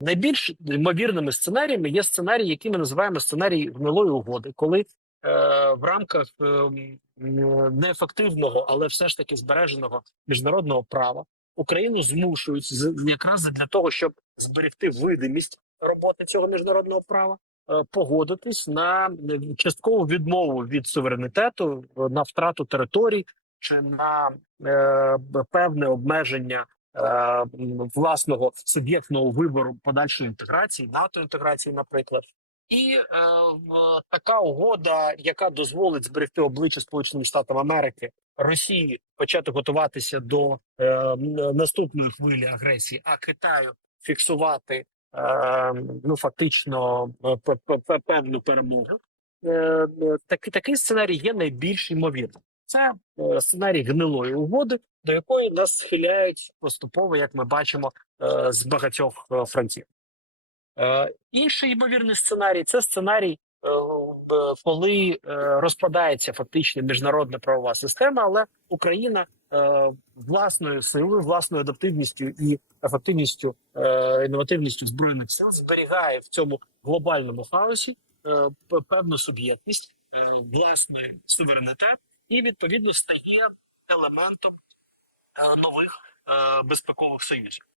Найбільш ймовірними сценаріями є сценарії, які ми називаємо сценарій гнилої угоди, коли е, в рамках е, неефективного, але все ж таки збереженого міжнародного права Україну змушують якраз для того, щоб зберегти видимість роботи цього міжнародного права, е, погодитись на е, часткову відмову від суверенітету, е, на втрату територій чи на е, певне обмеження власного суб'єктного вибору подальшої інтеграції, НАТО інтеграції, наприклад. І е, така угода, яка дозволить зберегти обличчя Сполученим Штатам Америки Росії почати готуватися до е, наступної хвилі агресії, а Китаю фіксувати е, ну фактично е, певну перемогу. Е, е, такий такий сценарій є найбільш ймовірним. Це е, сценарій гнилої угоди, до якої нас схиляють поступово, як ми бачимо, е, з багатьох е, фронтів. Е, Інший ймовірний сценарій це сценарій, коли розпадається фактично міжнародна правова система, але Україна власною силою, власною адаптивністю і ефективністю інновативністю збройних сил зберігає в цьому глобальному хаосі певну суб'єктність, власний суверенітет, і відповідно стає елементом нових е, безпекових союзів.